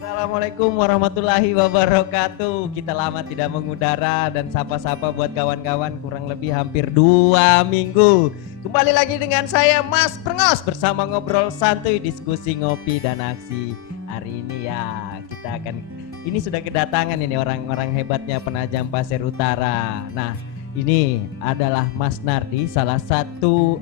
Assalamualaikum warahmatullahi wabarakatuh. Kita lama tidak mengudara dan sapa-sapa buat kawan-kawan kurang lebih hampir 2 minggu. Kembali lagi dengan saya Mas Prengos bersama ngobrol santuy, diskusi, ngopi dan aksi. Hari ini ya kita akan, ini sudah kedatangan ini orang-orang hebatnya Penajam Pasir Utara. Nah, ini adalah Mas Nardi, salah satu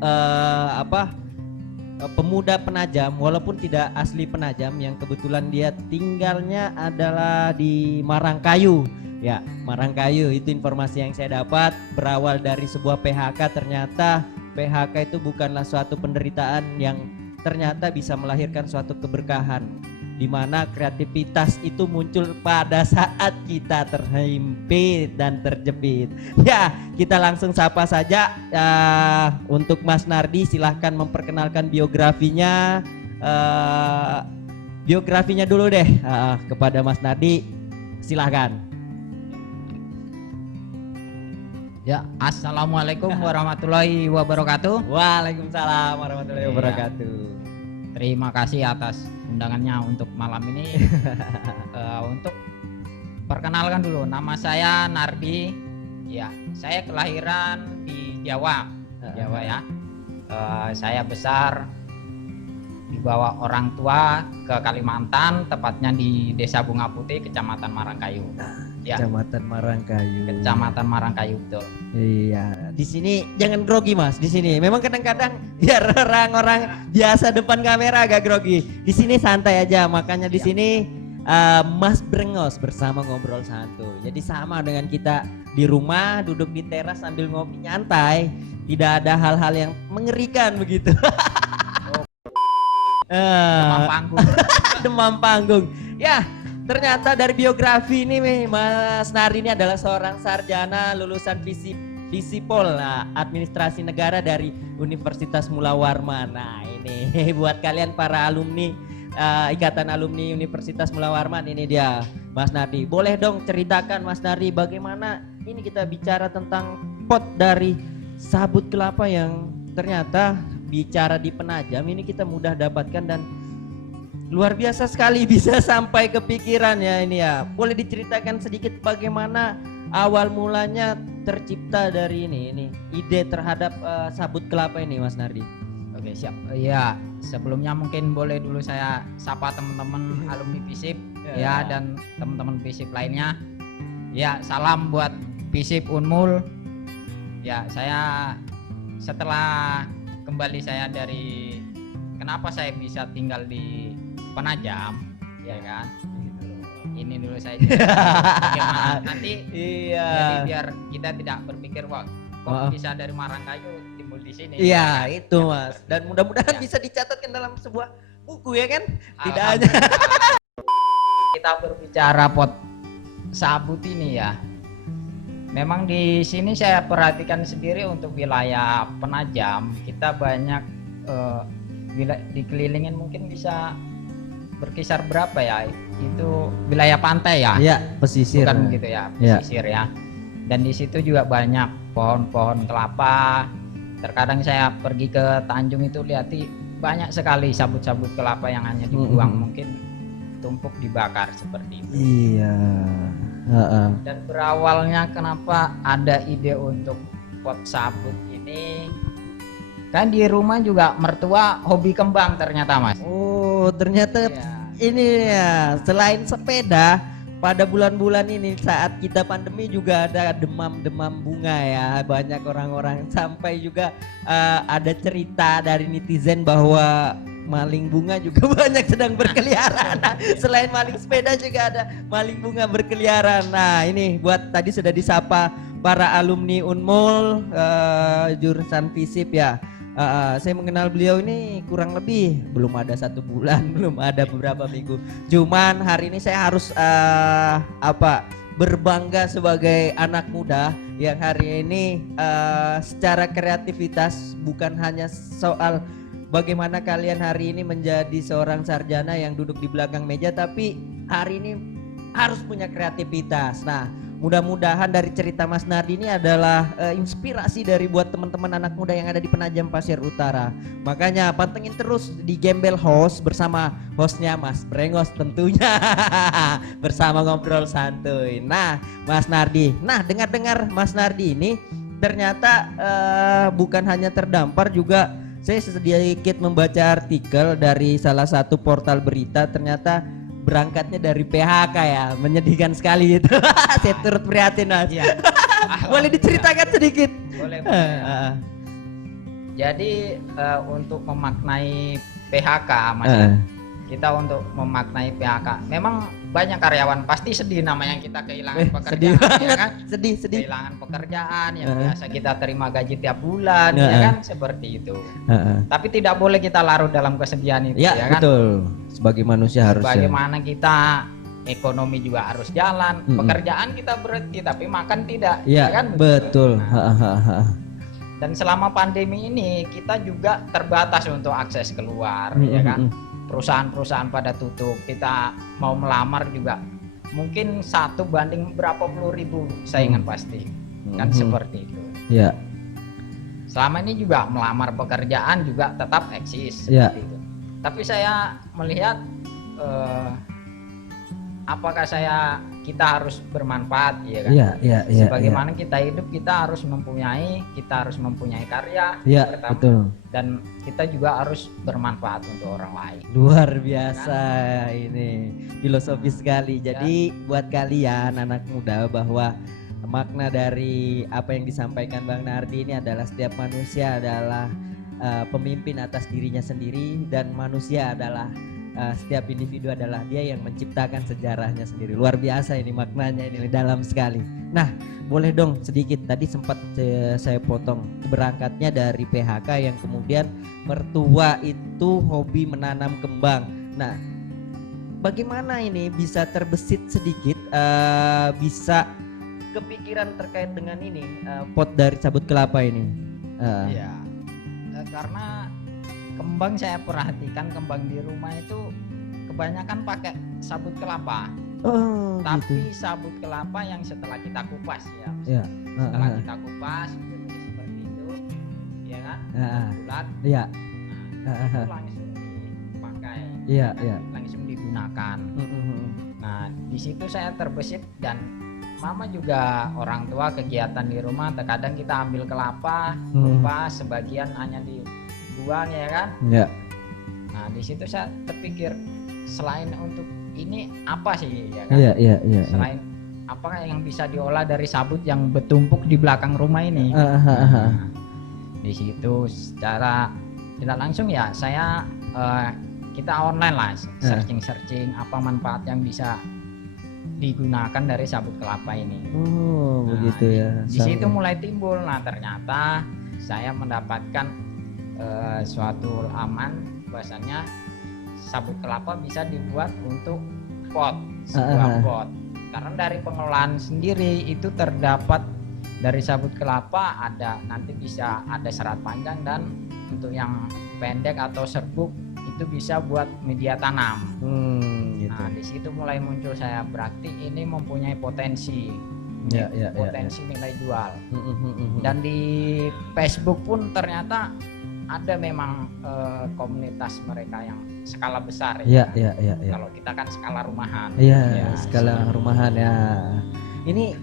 pemuda Penajam, walaupun tidak asli Penajam, yang kebetulan dia tinggalnya adalah di Marangkayu. Ya, Marangkayu itu informasi yang saya dapat, berawal dari sebuah PHK. Ternyata PHK itu bukanlah suatu penderitaan, yang ternyata bisa melahirkan suatu keberkahan, di mana kreativitas itu muncul pada saat kita terhimpit dan terjepit. Ya, kita langsung sapa saja. Untuk Mas Nardi, silahkan memperkenalkan biografinya. Biografinya dulu deh, kepada Mas Nardi, silahkan. Ya, assalamualaikum warahmatullahi wabarakatuh. Waalaikumsalam warahmatullahi wabarakatuh. Terima kasih atas undangannya untuk malam ini. Untuk perkenalkan dulu, nama saya Nardi. Ya, saya kelahiran di Jawa, Jawa ya. Saya besar dibawa orang tua ke Kalimantan, tepatnya di Desa Bunga Putih, Kecamatan Marangkayu. Ya. Kecamatan Marangkayu. Kecamatan Marangkayu, betul. Iya, di sini jangan grogi Mas. Di sini memang kadang-kadang biar orang-orang biasa depan kamera agak grogi. Di sini santai aja, makanya di sini Mas Brengos bersama ngobrol santuy. Jadi sama dengan kita di rumah duduk di teras sambil ngopi nyantai, tidak ada hal-hal yang mengerikan begitu. Demam panggung. Demam panggung. Ya. Ternyata dari biografi ini Mas Nardi ini adalah seorang sarjana lulusan Visipol, Administrasi Negara dari Universitas Mula Warman. Nah ini buat kalian para alumni Ikatan Alumni Universitas Mula Warman, ini dia Mas Nardi. Boleh dong ceritakan Mas Nardi bagaimana ini kita bicara tentang pot dari sabut kelapa yang ternyata bicara di Penajam ini kita mudah dapatkan dan luar biasa sekali bisa sampai kepikiran ya ini ya. Boleh diceritakan sedikit bagaimana awal mulanya tercipta dari ini ide terhadap sabut kelapa ini Mas Nardi? Oke, siap. Ya, sebelumnya mungkin boleh dulu saya sapa teman-teman alumni FISIP ya dan teman-teman FISIP lainnya. Ya, salam buat FISIP Unmul. Ya, saya setelah kembali saya dari, kenapa saya bisa tinggal di Penajam, ya kan? Ini dulu saya bagaimana nanti. Iya. Jadi biar kita tidak berpikir wah kok bisa dari Marangkayu timbul di sini. Iya, ya, itu Mas. Dan mudah-mudahan bisa dicatatkan dalam sebuah buku ya kan? Tidak hanya kita berbicara pot sabut ini ya. Memang di sini saya perhatikan sendiri untuk wilayah Penajam, kita banyak dikelilingin mungkin bisa berkisar berapa ya, itu wilayah pantai ya? Iya, pesisir. Bukan begitu ya, pesisir ya. Dan di situ juga banyak pohon-pohon kelapa. Terkadang saya pergi ke Tanjung itu lihat banyak sekali sabut-sabut kelapa yang hanya dibuang, mungkin tumpuk dibakar seperti itu. Iya. Dan berawalnya kenapa ada ide untuk pot sabut ini? Kan di rumah juga mertua hobi kembang ternyata Mas. Oh ternyata ini ya, selain sepeda pada bulan-bulan ini saat kita pandemi juga ada demam-demam bunga ya. Banyak orang-orang sampai juga ada cerita dari netizen bahwa maling bunga juga banyak sedang berkeliaran. Selain maling sepeda juga ada maling bunga berkeliaran. Nah ini buat tadi sudah disapa para alumni Unmul jurusan FISIP ya. Saya mengenal beliau ini kurang lebih belum ada 1 bulan, belum ada beberapa minggu. Cuman hari ini saya harus berbangga sebagai anak muda yang hari ini secara kreativitas bukan hanya soal bagaimana kalian hari ini menjadi seorang sarjana yang duduk di belakang meja, tapi hari ini harus punya kreativitas. Nah, mudah-mudahan dari cerita Mas Nardi ini adalah inspirasi dari buat teman-teman anak muda yang ada di Penajam Pasir Utara. Makanya pantengin terus di Gembel Host bersama hostnya Mas Brengos tentunya bersama ngobrol santuy. Nah Mas Nardi, nah dengar-dengar Mas Nardi ini ternyata bukan hanya terdampar, juga saya sedikit membaca artikel dari salah satu portal berita, ternyata berangkatnya dari PHK ya, menyedihkan sekali itu. Saya turut prihatin Mas. Iya. Boleh diceritakan sedikit? Boleh. Jadi untuk memaknai PHK Mas, kita untuk memaknai PHK, memang banyak karyawan pasti sedih namanya kita kehilangan pekerjaan, sedih banget, ya kan? sedih. Kehilangan pekerjaan yang biasa kita terima gaji tiap bulan, ya kan, seperti itu. Tapi tidak boleh kita larut dalam kesedihan itu, Ya, ya kan? betul. Sebagai manusia harusnya. Bagaimana kita ekonomi juga harus jalan, pekerjaan kita berhenti tapi makan tidak, Ya, kan? betul. Nah, dan selama pandemi ini kita juga terbatas untuk akses keluar, ya kan? Perusahaan-perusahaan pada tutup, kita mau melamar juga mungkin 1 banding berapa puluh ribu saingan pasti, kan seperti itu. Ya. Selama ini juga melamar pekerjaan juga tetap eksis, Ya. seperti itu. Tapi saya melihat apakah kita harus bermanfaat, ya kan? Iya. Sebagaimana kita hidup, kita harus mempunyai karya, Iya, pertama. betul. Dan kita juga harus bermanfaat untuk orang lain. Luar biasa ini, filosofis sekali. Jadi buat kalian anak muda, bahwa makna dari apa yang disampaikan Bang Nardi ini adalah setiap manusia adalah pemimpin atas dirinya sendiri, dan manusia adalah setiap individu adalah dia yang menciptakan sejarahnya sendiri. Luar biasa ini maknanya, ini dalam sekali. Nah, boleh dong sedikit, tadi sempat saya potong, berangkatnya dari PHK yang kemudian mertua itu hobi menanam kembang. Nah, bagaimana ini bisa terbesit sedikit, bisa kepikiran terkait dengan ini, pot dari sabut kelapa ini? Iya, karena kembang saya perhatikan, kembang di rumah itu kebanyakan pakai sabut kelapa. Oh, Tapi gitu. sabut kelapa yang setelah kita kupas, ya. Ya. Setelah kita kupas jadi seperti itu, ya kan? Bulat. Iya. Nah, itu langsung dipakai. Iya, kan? iya. Langsung digunakan. Nah, di situ saya terbesit, dan mama juga orang tua kegiatan di rumah, terkadang kita ambil kelapa, kupas, sebagian hanya dibuang, ya kan? Iya. Nah, di situ saya terpikir, selain untuk ini apa sih, ya kan? Iya. Selain apa yang bisa diolah dari sabut yang bertumpuk di belakang rumah ini. Di situ secara tidak langsung ya saya kita online lah searching apa manfaat yang bisa digunakan dari sabut kelapa ini. Oh, begitu ya. Di situ mulai timbul. Nah, ternyata saya mendapatkan suatu aman bahasanya sabut kelapa bisa dibuat untuk pot, sebuah pot. Karena dari pengelolaan sendiri itu terdapat dari sabut kelapa nanti bisa ada serat panjang, dan untuk yang pendek atau serbuk itu bisa buat media tanam. Gitu. Nah, di situ mulai muncul saya, berarti ini mempunyai potensi. Potensi nilai jual. Dan di Facebook pun ternyata ada memang komunitas mereka yang skala besar, ya. Kalau kita kan skala rumahan. Skala rumahan ya. Ini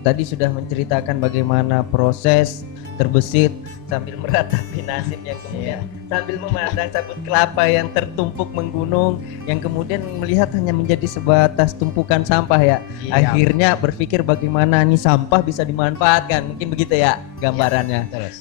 tadi sudah menceritakan bagaimana proses terbesit sambil meratapi nasib, yang kemudian sambil memandang sabut kelapa yang tertumpuk menggunung, yang kemudian melihat hanya menjadi sebatas tumpukan sampah ya. Akhirnya berpikir bagaimana nih sampah bisa dimanfaatkan, mungkin begitu ya gambarannya. Terus.